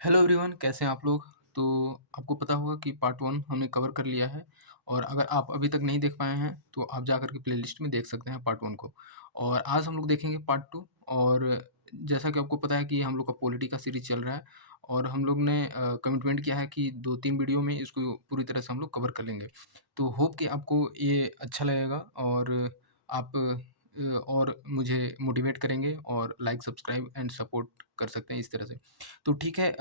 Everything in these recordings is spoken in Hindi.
हेलो एवरीवन, कैसे हैं आप लोग? तो आपको पता होगा कि पार्ट 1 हमने कवर कर लिया है और अगर आप अभी तक नहीं देख पाए हैं, तो आप जाकर के प्लेलिस्ट में देख सकते हैं पार्ट 1 को। और आज हम लोग देखेंगे पार्ट 2। और जैसा कि आपको पता है कि हम लोग का पॉलिटी का सीरीज़ चल रहा है और हम लोग ने कमिटमेंट किया है कि 2-3 वीडियो में इसको पूरी तरह से हम लोग कवर कर लेंगे। तो होप कि आपको ये अच्छा लगेगा और आप और मुझे मोटिवेट करेंगे और लाइक, सब्सक्राइब एंड सपोर्ट कर सकते हैं इस तरह से। तो ठीक है,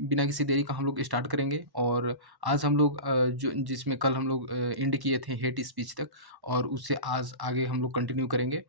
बिना किसी देरी का हम लोग स्टार्ट करेंगे और आज हम लोग जो जिसमें कल हम लोग एंड किए थे हेट स्पीच तक और उससे आज आगे हम लोग कंटिन्यू करेंगे।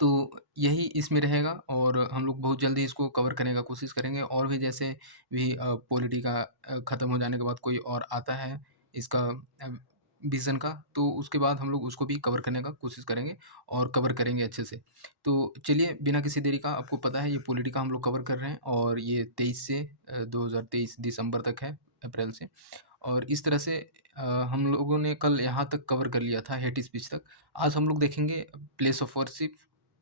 तो यही इसमें रहेगा और हम लोग बहुत जल्दी इसको कवर करने का कोशिश करेंगे और भी जैसे भी पॉलिटी का ख़त्म हो जाने के बाद कोई और आता है इसका अ, विज़न का, तो उसके बाद हम लोग उसको भी कवर करने का कोशिश करेंगे और कवर करेंगे अच्छे से। तो चलिए बिना किसी देरी का, आपको पता है ये पॉलिटी का हम लोग कवर कर रहे हैं और ये 23 से 2023 दिसंबर तक है, अप्रैल से। और इस तरह से हम लोगों ने कल यहाँ तक कवर कर लिया था हेट स्पीच तक। आज हम लोग देखेंगे प्लेस ऑफ वर्शिप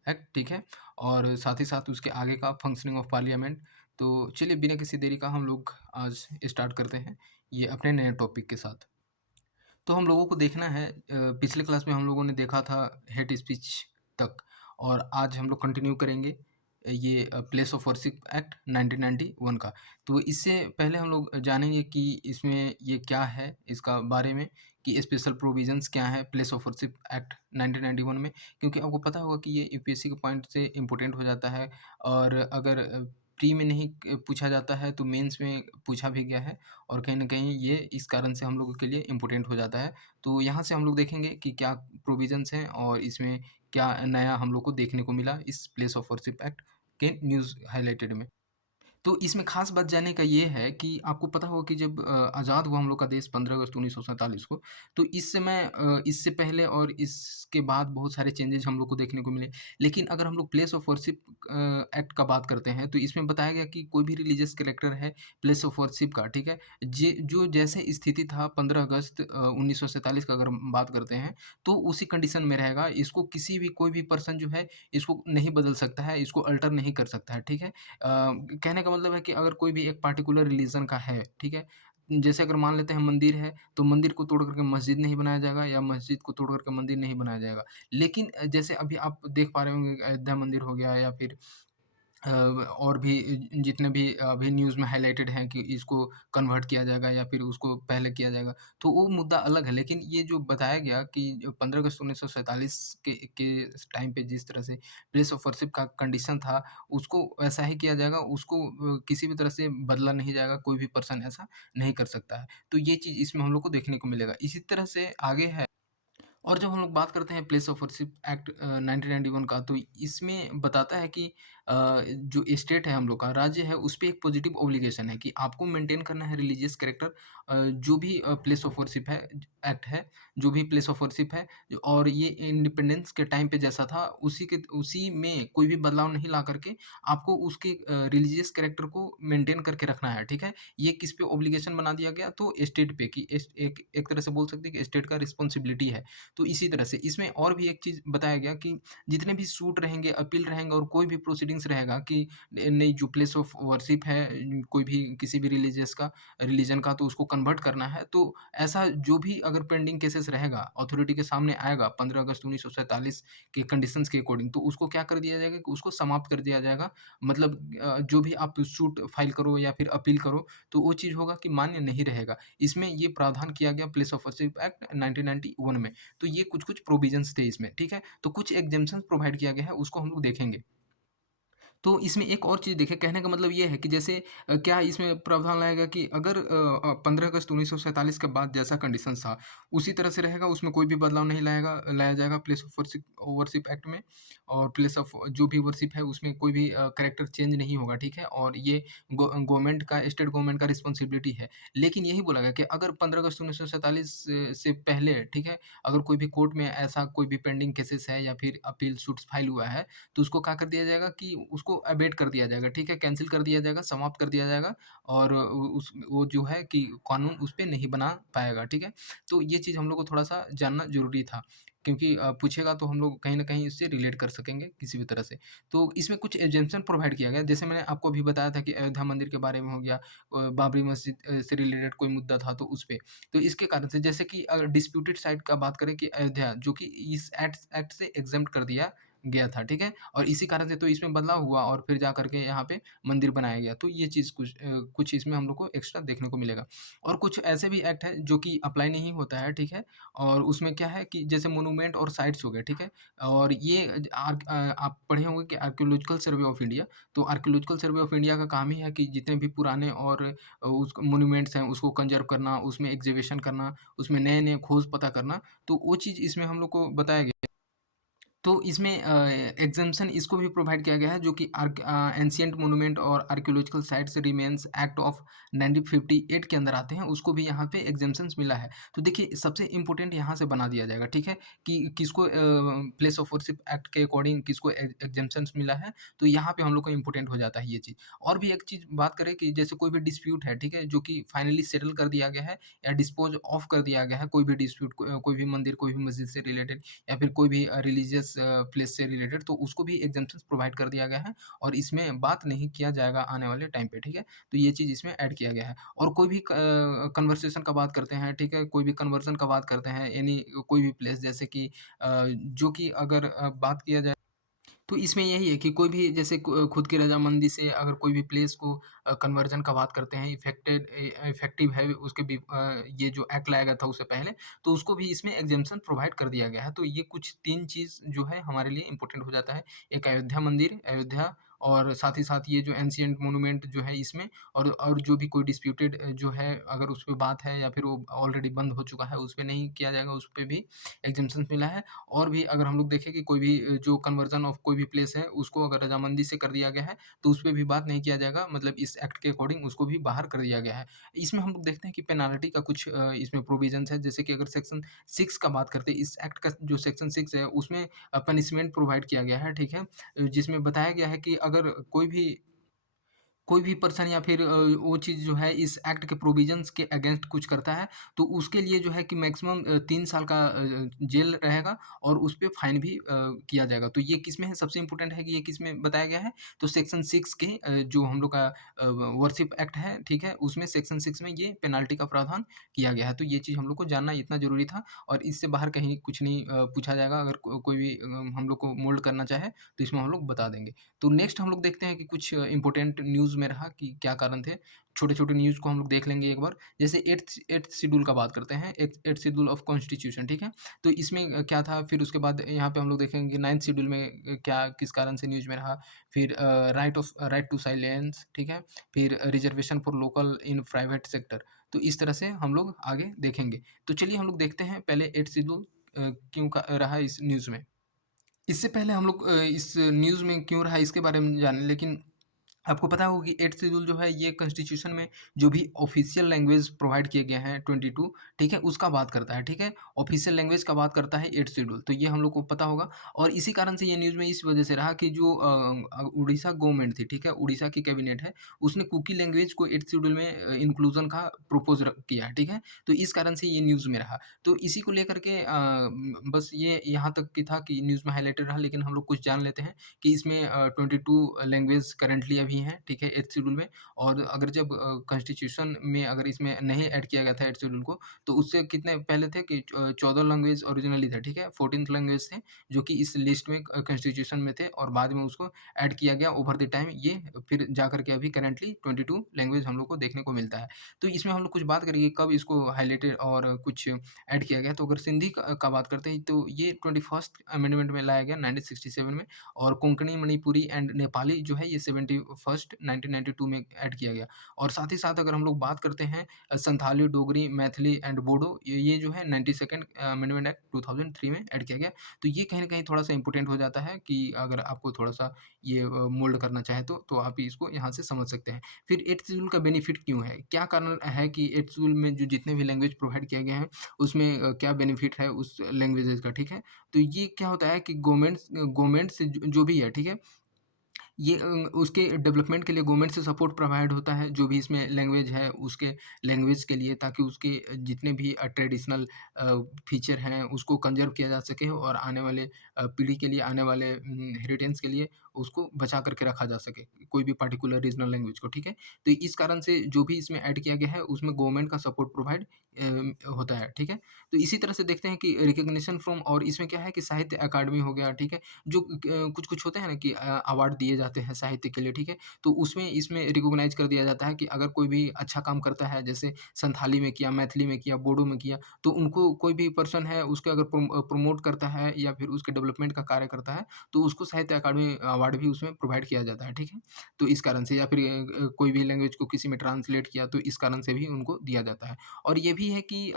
एक्ट, ठीक है? और साथ ही साथ उसके आगे का फंक्शनिंग ऑफ पार्लियामेंट। तो चलिए बिना किसी देरी का हम लोग आज स्टार्ट करते हैं ये अपने नए टॉपिक के साथ। तो हम लोगों को देखना है, पिछले क्लास में हम लोगों ने देखा था हेट स्पीच तक और आज हम लोग कंटिन्यू करेंगे ये प्लेस ऑफ वर्शिप एक्ट 1991 का। तो इससे पहले हम लोग जानेंगे कि इसमें ये क्या है, इसका बारे में कि स्पेशल प्रोविजंस क्या है प्लेस ऑफ वर्शिप एक्ट 1991 में, क्योंकि आपको पता होगा कि ये यूपीएससी के पॉइंट से इम्पोर्टेंट हो जाता है और अगर प्री में नहीं पूछा जाता है तो मेंस में पूछा भी गया है और कहीं न कहीं ये इस कारण से हम लोगों के लिए इम्पोर्टेंट हो जाता है। तो यहाँ से हम लोग देखेंगे कि क्या प्रोविज़न्स हैं और इसमें क्या नया हम लोग को देखने को मिला इस प्लेस ऑफ वर्शिप एक्ट के न्यूज़ हाइलाइटेड में। तो इसमें ख़ास बात जानने का ये है कि आपको पता होगा कि जब आज़ाद हुआ हम लोग का देश 15 अगस्त 1947 को, तो इस समय इससे पहले और इसके बाद बहुत सारे चेंजेज़ हम लोग को देखने को मिले। लेकिन अगर हम लोग प्लेस ऑफ वर्शिप एक्ट का बात करते हैं, तो इसमें बताया गया कि कोई भी रिलीजियस कैरेक्टर है प्लेस ऑफ वर्शिप का, ठीक है? जे जो जैसे स्थिति था 15 अगस्त 1947 का अगर हम बात करते हैं, तो उसी कंडीशन में रहेगा। इसको किसी भी कोई भी पर्सन जो है, इसको नहीं बदल सकता है, इसको अल्टर नहीं कर सकता है, ठीक है? कहने का मतलब है कि अगर कोई भी एक पार्टिकुलर रिलीजन का है, ठीक है? जैसे अगर मान लेते हैं मंदिर है, तो मंदिर को तोड़ कर के मस्जिद नहीं बनाया जाएगा या मस्जिद को तोड़ कर के मंदिर नहीं बनाया जाएगा। लेकिन जैसे अभी आप देख पा रहे होंगे अयोध्या मंदिर हो गया या फिर और भी जितने भी अभी न्यूज़ में हाइलाइटेड हैं कि इसको कन्वर्ट किया जाएगा या फिर उसको पहले किया जाएगा, तो वो मुद्दा अलग है। लेकिन ये जो बताया गया कि 15 अगस्त 1947 के टाइम पे जिस तरह से प्लेस ऑफ वर्शिप का कंडीशन था, उसको वैसा ही किया जाएगा, उसको किसी भी तरह से बदला नहीं जाएगा, कोई भी पर्सन ऐसा नहीं कर सकता है। तो ये चीज़ इसमें हम लोग को देखने को मिलेगा। इसी तरह से आगे है और जब हम लोग बात करते हैं प्लेस ऑफ वर्शिप एक्ट 1991 का, तो इसमें बताता है कि जो स्टेट है हम लोग का, राज्य है, उस पे एक पॉजिटिव ऑब्लिगेशन है कि आपको मेंटेन करना है रिलीजियस कैरेक्टर, जो भी प्लेस ऑफ वर्शिप है एक्ट है, जो भी प्लेस ऑफ वर्शिप है। और ये इंडिपेंडेंस के टाइम पे जैसा था, उसी में कोई भी बदलाव नहीं ला करके आपको उसके रिलीजियस कैरेक्टर को मेंटेन करके रखना है, ठीक है? ये किस पे ऑब्लिगेशन बना दिया गया? तो स्टेट पे कि एक एक तरह से बोल सकते हैं कि स्टेट का रिस्पॉन्सिबिलिटी है। तो इसी तरह से इसमें और भी एक चीज़ बताया गया कि जितने भी सूट रहेंगे, अपील रहेंगे और कोई भी प्रोसीडिंग्स रहेगा कि नहीं, जो प्लेस ऑफ वर्शिप है, कोई भी किसी भी रिलीजन का, तो उसको कन्वर्ट करना है। तो ऐसा जो भी अगर पेंडिंग केसेस रहेगा, अथॉरिटी के सामने आएगा 15 अगस्त 1947 के कंडीशंस के अकॉर्डिंग, तो उसको क्या कर दिया जाएगा कि उसको समाप्त कर दिया जाएगा। मतलब जो भी आप सूट फाइल करो या फिर अपील करो, तो वो चीज़ होगा कि मान्य नहीं रहेगा। इसमें ये प्रावधान किया गया प्लेस ऑफ वर्शिप एक्ट 1991 में। तो ये कुछ-कुछ प्रोविज़न्स थे इसमें, ठीक है? तो कुछ एग्जेम्पशंस प्रोवाइड किया गया है, उसको हम लोग देखेंगे। तो इसमें एक और चीज़ देखिए, कहने का मतलब ये है कि जैसे क्या इसमें प्रावधान लाया गया कि अगर 15 अगस्त 1947 के बाद जैसा कंडीशंस था, उसी तरह से रहेगा, उसमें कोई भी बदलाव नहीं लाया जाएगा प्लेस ऑफ वर्शिप एक्ट में। और प्लेस ऑफ जो भी वर्शिप है, उसमें कोई भी कैरेक्टर चेंज नहीं होगा, ठीक है? और ये गवर्नमेंट का, स्टेट गवर्नमेंट का रिस्पॉन्सिबिलिटी है। लेकिन यही बोला गया कि अगर 15 अगस्त 1947 से पहले, ठीक है, अगर कोई भी कोर्ट में ऐसा कोई भी पेंडिंग केसेस है या फिर अपील सूट्स फाइल हुआ है, तो उसको क्या कर दिया जाएगा कि उसको अबेट कर दिया जाएगा, ठीक है? कैंसल कर दिया जाएगा, समाप्त कर दिया जाएगा और उस वो जो है कि कानून उस पे नहीं बना पाएगा, ठीक है? तो ये चीज़ हम लोग को थोड़ा-सा जानना ज़रूरी था क्योंकि पूछेगा तो हम लोग कहीं न कहीं इससे रिलेट कर सकेंगे किसी भी तरह से। तो इसमें कुछ एग्ज़म्पशन प्रोवाइड किया गया है, जैसे मैंने आपको अभी बताया था कि अयोध्या मंदिर के बारे में हो गया, बाबरी मस्जिद से रिलेटेड कोई मुद्दा था तो उस पे। तो इसके कारण से जैसे कि अगर डिस्प्यूटेड साइट का बात करें कि अयोध्या जो कि इस एक्ट से एग्ज़म्प्ट कर दिया गया था, ठीक है? और इसी कारण से तो इसमें बदलाव हुआ और फिर जा कर के यहाँ पे मंदिर बनाया गया। तो ये चीज़ कुछ इसमें हम लोग को एक्स्ट्रा देखने को मिलेगा। और कुछ ऐसे भी एक्ट हैं जो कि अप्लाई नहीं होता है, ठीक है? और उसमें क्या है कि जैसे मोनूमेंट और साइट्स हो गए, ठीक है? और ये आप पढ़े होंगे कि आर्कियोलॉजिकल सर्वे ऑफ इंडिया, तो आर्कियोलॉजिकल सर्वे ऑफ इंडिया का काम ही है कि जितने भी पुराने और उस मोन्यूमेंट्स हैं उसको कंज़र्व करना, उसमें एक्सहिबिशन करना, उसमें नए-नए खोज पता करना, तो वो चीज़ इसमें हम लोग को बताया गया। तो इसमें एग्ज़म्पशन इसको भी प्रोवाइड किया गया है जो कि एंशिएंट मोनुमेंट और archaeological sites remains act of 1958 के अंदर आते हैं, उसको भी यहाँ पे एग्ज़म्पशंस मिला है। तो देखिए सबसे इम्पोर्टेंट यहाँ से बना दिया जाएगा, ठीक है? कि किसको प्लेस ऑफ वर्शिप एक्ट के अकॉर्डिंग किसको एग्ज़म्पशंस मिला है, तो यहाँ पे हम लोग को इम्पोर्टेंट हो जाता है ये चीज़। और भी एक चीज़ बात करें कि जैसे कोई भी डिस्प्यूट है, ठीक है? जो कि फाइनली सेटल कर दिया गया है या डिस्पोज़ ऑफ कर दिया गया है, कोई भी डिस्प्यूट कोई भी मंदिर, कोई भी मस्जिद से रिलेटेड या फिर कोई भी रिलीजियस प्लेस से रिलेटेड, तो उसको भी एग्ज़म्पशंस प्रोवाइड कर दिया गया है और इसमें बात नहीं किया जाएगा आने वाले टाइम पे, ठीक है? तो ये चीज़ इसमें ऐड किया गया है। और कोई भी कन्वर्सेशन का बात करते हैं, ठीक है? कोई भी कन्वर्ज़न का बात करते हैं, एनी कोई भी प्लेस जैसे कि जो कि अगर बात किया जाए तो इसमें यही है कि कोई भी जैसे खुद की रज़ामंदी से अगर कोई भी प्लेस को कन्वर्जन का बात करते हैं, इफ़ेक्टिव है उसके भी ये जो एक्ट लाया गया था उससे पहले, तो उसको भी इसमें एग्ज़म्पशन प्रोवाइड कर दिया गया है। तो ये कुछ 3 चीज़ जो है हमारे लिए इम्पोर्टेंट हो जाता है। एक अयोध्या मंदिर, अयोध्या और साथ ही साथ ये जो एंशिएंट मोनुमेंट जो है इसमें और जो भी कोई डिस्प्यूटेड जो है अगर उस पे बात है या फिर वो ऑलरेडी बंद हो चुका है, उस पे नहीं किया जाएगा, उस पे भी एग्ज़म्पशन्स मिला है। और भी अगर हम लोग देखें कि कोई भी जो कन्वर्ज़न ऑफ कोई भी प्लेस है, उसको अगर रज़ामंदी से कर दिया गया है, तो उस पे भी बात नहीं किया जाएगा, मतलब इस एक्ट के अकॉर्डिंग उसको भी बाहर कर दिया गया है। इसमें हम लोग देखते हैं कि पेनल्टी का कुछ इसमें प्रोविज़न्स है, जैसे कि अगर सेक्शन 6 का बात करते हैं, इस एक्ट का जो सेक्शन 6 है, उसमें पनिशमेंट प्रोवाइड किया गया है, ठीक है? जिसमें बताया गया है कि अगर कोई भी पर्सन या फिर वो चीज़ जो है इस एक्ट के प्रोविजंस के अगेंस्ट कुछ करता है, तो उसके लिए जो है कि मैक्सिमम 3 साल का जेल रहेगा और उस पे फाइन भी किया जाएगा। तो ये किसमें है? सबसे इम्पोर्टेंट है कि ये किसमें बताया गया है? तो सेक्शन 6 के जो हम लोग का वर्शिप एक्ट है, ठीक है? उसमें सेक्शन 6 में ये पेनल्टी का प्रावधान किया गया है। तो ये चीज़ हम लोग को जानना इतना ज़रूरी था और इससे बाहर कहीं कुछ नहीं पूछा जाएगा। अगर कोई भी हम लोग को मोल्ड करना चाहे, तो इसमें हम लोग बता देंगे। तो नेक्स्ट हम लोग देखते हैं कि कुछ इम्पोर्टेंट न्यूज़ में रहा कि क्या कारण थे। छोटे-छोटे न्यूज़ को हम लोग देख लेंगे एक बार। जैसे 8th शेड्यूल का बात करते हैं, 8th शेड्यूल ऑफ कॉन्स्टिट्यूशन, ठीक है? तो इसमें क्या था, फिर उसके बाद यहाँ पे हम लोग देखेंगे कि 9th शेड्यूल में क्या किस कारण से न्यूज़ में रहा। फिर राइट टू साइलेंस, ठीक है? फिर reservation for local in private sector. तो इस तरह से हम लोग आगे देखेंगे। तो चलिए हम लोग देखते हैं पहले 8th शेड्यूल क्यों का रहा इस न्यूज़ में। इससे पहले हम लोग इस न्यूज़ में क्यों रहा इसके बारे में जाने, लेकिन आपको पता होगा कि 8th शेड्यूल जो है ये कॉन्स्टिट्यूशन में जो भी ऑफ़िशियल लैंग्वेज प्रोवाइड किए गए हैं 22, ठीक है? उसका बात करता है, ठीक है? ऑफ़िशियल लैंग्वेज का बात करता है 8th शेड्यूल, तो ये हम लोग को पता होगा और इसी कारण से ये न्यूज़ में इस वजह से रहा कि जो उड़ीसा गवर्नमेंट थी, ठीक है? उड़ीसा की कैबिनेट है, उसने कुकी लैंग्वेज को 8th शेड्यूल में इंक्लूज़न का प्रपोज़ किया, ठीक है? तो इस कारण से ये न्यूज़ में रहा। तो इसी को लेकर के बस ये यहाँ तक की था कि न्यूज़ में हाइलाइटेड रहा, लेकिन हम लोग कुछ जान लेते हैं कि इसमें 22 लैंग्वेज करंटली अभी हैं, ठीक है, 8th शेड्यूल में। और अगर जब कॉन्स्टिट्यूशन में अगर इसमें नहीं ऐड किया गया था 8th शेड्यूल को, तो उससे कितने पहले थे कि 14 लैंग्वेज ओरिजिनली थे, ठीक है? 14th लैंग्वेज थे, जो कि इस लिस्ट में कॉन्स्टिट्यूशन में थे और बाद में उसको ऐड किया गया ओवर द टाइम, ये फिर जाकर के अभी करंटली 22 लैंग्वेज हम लोग को देखने को मिलता है। तो इसमें हम लोग कुछ बात करेंगे कब इसको हाइलाइटेड और कुछ ऐड किया गया। तो अगर सिंधी का बात करते हैं, तो ये 21st अमेंडमेंट में लाया गया 1967 में। और कोंकणी, मणिपुरी एंड नेपाली जो है ये 71st 1992 में ऐड किया गया। और साथ ही साथ अगर हम लोग बात करते हैं संथाली, डोगरी, मैथिली एंड बोडो, ये जो है 92nd अमेंडमेंट एक्ट 2003 में ऐड किया गया। तो ये कहीं न कहीं थोड़ा-सा इम्पोर्टेंट हो जाता है कि अगर आपको थोड़ा-सा ये मोल्ड करना चाहे तो आप इसको यहाँ से समझ सकते हैं। फिर 8th शेड्यूल का बेनिफिट क्यों है? क्या कारण है कि 8th शेड्यूल में जो जितने भी लैंग्वेज प्रोवाइड किए गए हैं, उसमें क्या बेनिफिट है उस लैंग्वेजेज़ का, ठीक है? तो ये क्या होता है कि गवर्नमेंट से जो भी है, ठीक है? ये उसके डेवलपमेंट के लिए गवर्नमेंट से सपोर्ट प्रोवाइड होता है, जो भी इसमें लैंग्वेज है उसके लैंग्वेज के लिए, ताकि उसके जितने भी ट्रेडिशनल फीचर हैं उसको कंज़र्व किया जा सके और आने वाले पीढ़ी के लिए, आने वाले हेरिटेंस के लिए उसको बचा कर के रखा जा सके, कोई भी पार्टिकुलर रीजनल लैंग्वेज को, ठीक है? तो इस कारण से जो भी इसमें ऐड किया गया है उसमें गवर्नमेंट का सपोर्ट प्रोवाइड होता है, ठीक है? तो इसी तरह से देखते हैं कि रिकॉग्निशन फ्रॉम, और इसमें क्या है कि साहित्य अकादमी हो गया, ठीक है? जो कुछ-कुछ होते हैं ना कि अवार्ड दिए जाते हैं साहित्य के लिए, ठीक है? तो उसमें इसमें रिकॉग्नाइज़ कर दिया जाता है कि अगर कोई भी अच्छा काम करता है, जैसे संथाली में किया, मैथिली में किया, बोडो में किया, तो उनको कोई भी पर्सन है उसको अगर प्रमोट करता है या फिर उसके डेवलपमेंट का कार्य करता है, तो उसको साहित्य अकादमी अवार्ड भी उसमें प्रोवाइड किया जाता है, ठीक है? तो इस कारण से, या फिर कोई भी लैंग्वेज को किसी में ट्रांसलेट किया, तो इस कारण से भी उनको दिया जाता है। और ये भी है कि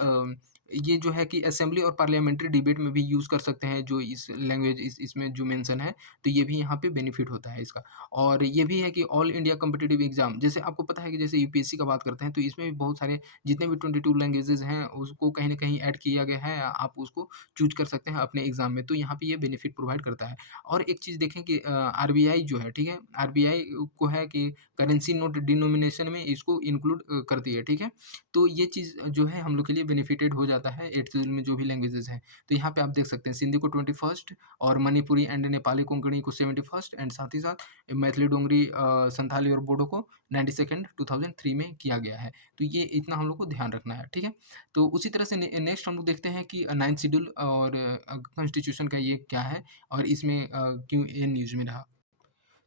ये जो है कि असेंबली और पार्लियामेंट्री डिबेट में भी यूज़ कर सकते हैं, जो इस लैंग्वेज इसमें जो मेंशन है, तो ये भी यहाँ पे बेनिफिट होता है इसका। और ये भी है कि ऑल इंडिया कॉम्पिटिटिव एग्ज़ाम, जैसे आपको पता है कि जैसे यूपीएससी का बात करते हैं, तो इसमें भी बहुत सारे जितने भी 22 लैंग्वेजेज़ हैं, उसको कहीं न कहीं ऐड किया गया है। आप उसको चूज़ कर सकते हैं अपने एग्ज़ाम में, तो यहाँ पे ये बेनिफिट प्रोवाइड करता है। और एक चीज़ देखें कि आरबीआई जो है, ठीक है? आरबीआई को है कि करेंसी नोट डिनोमिनेशन में इसको इंक्लूड करती है, ठीक है? तो ये चीज़ जो है हम लोग के लिए बेनिफिटेड हो जाता है 8th शेड्यूल में जो भी लैंग्वेजेज़ हैं। तो यहाँ पे आप देख सकते हैं सिंधी को 21st और मणिपुरी एंड नेपाली कोंकणी को 71st एंड साथ ही साथ मैथिली, डोगरी, संथाली और बोडो को 92nd 2003 में किया गया है। तो ये इतना हम लोग को ध्यान रखना है, ठीक है? तो उसी तरह से नेक्स्ट हम लोग देखते हैं कि 9th शेड्यूल और कॉन्स्टिट्यूशन का ये क्या है और इसमें क्यों ये न्यूज़ में रहा।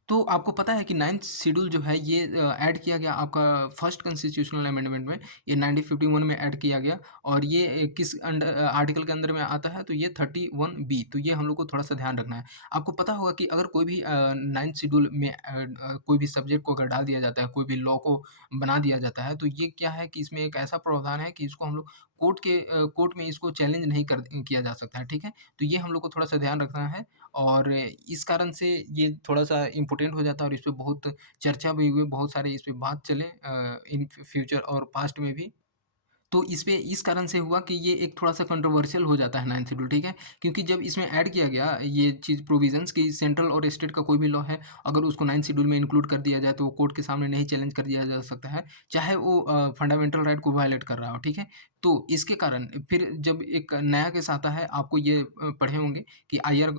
तो आपको पता है कि 9th शेड्यूल जो है ये ऐड किया गया आपका फर्स्ट कॉन्स्टिट्यूशनल अमेंडमेंट में, ये 1951 में ऐड किया गया, और ये किस आर्टिकल के अंदर में आता है, तो ये 31 बी, तो ये हम लोग को थोड़ा-सा ध्यान रखना है। आपको पता होगा कि अगर कोई भी 9th शेड्यूल में कोई भी सब्जेक्ट को अगर डाल दिया जाता है, कोई भी लॉ को बना दिया जाता है, तो ये क्या है कि इसमें एक ऐसा प्रावधान है कि इसको हम लोग कोर्ट में इसको चैलेंज नहीं किया जा सकता है, ठीक है? तो ये हम लोग को थोड़ा-सा ध्यान रखना है, और इस कारण से ये थोड़ा-सा इम्पोर्टेंट हो जाता है, और इस पे बहुत चर्चा भी हुई, बहुत सारे इस पे बात चले इन फ्यूचर और पास्ट में भी। तो इस कारण से हुआ कि ये एक थोड़ा-सा कंट्रोवर्शियल हो जाता है 9th शेड्यूल, ठीक है? क्योंकि जब इसमें ऐड किया गया ये चीज़ प्रोविज़न्स कि सेंट्रल और स्टेट का कोई भी लॉ है, अगर उसको 9th शेड्यूल में इंक्लूड कर दिया जाए, तो वो कोर्ट के सामने नहीं चैलेंज कर दिया जा सकता है, चाहे वो फंडामेंटल राइट को वायलेट कर रहा हो, ठीक है? तो इसके कारण फिर जब एक नया केस आता है, आपको ये पढ़े होंगे कि Iyer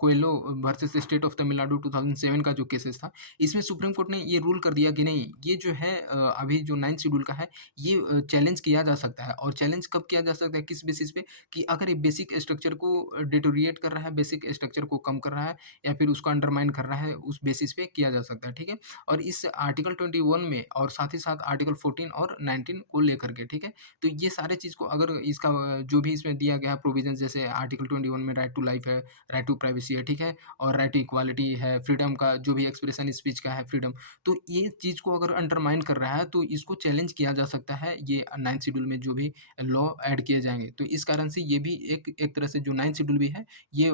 Coelho versus state of Tamil Nadu 2007 का जो केसेस था, इसमें सुप्रीम कोर्ट ने ये रूल कर दिया कि नहीं, ये जो है अभी जो 9th शेड्यूल का है, ये चैलेंज किया जा सकता है, और चैलेंज कब किया जा सकता है, किस बेसिस पे, कि अगर ये बेसिक स्ट्रक्चर को डिटोरिएट कर रहा है, बेसिक स्ट्रक्चर को कम कर रहा है, या फिर उसको अंडरमाइन कर रहा है, उस बेसिस पे किया जा सकता है, ठीक है? और इस आर्टिकल 21 में, और साथ ही साथ आर्टिकल 14 और 19 को लेकर के, ठीक है? तो ये सारे चीज़ को अगर इसका जो भी इसमें दिया गया है प्रोविज़न, जैसे आर्टिकल 21 में राइट टू लाइफ है, राइट टू प्राइवेसी है, ठीक है? और राइट टू इक्वालिटी है, फ्रीडम का जो भी एक्सप्रेशन स्पीच का है फ्रीडम, तो ये चीज़ को अगर अंडरमाइन कर रहा है, तो इसको चैलेंज किया जा सकता है, ये 9th शेड्यूल में जो भी लॉ ऐड किए जाएँगे। तो इस कारण से ये भी एक एक तरह से जो 9th शेड्यूल भी है, ये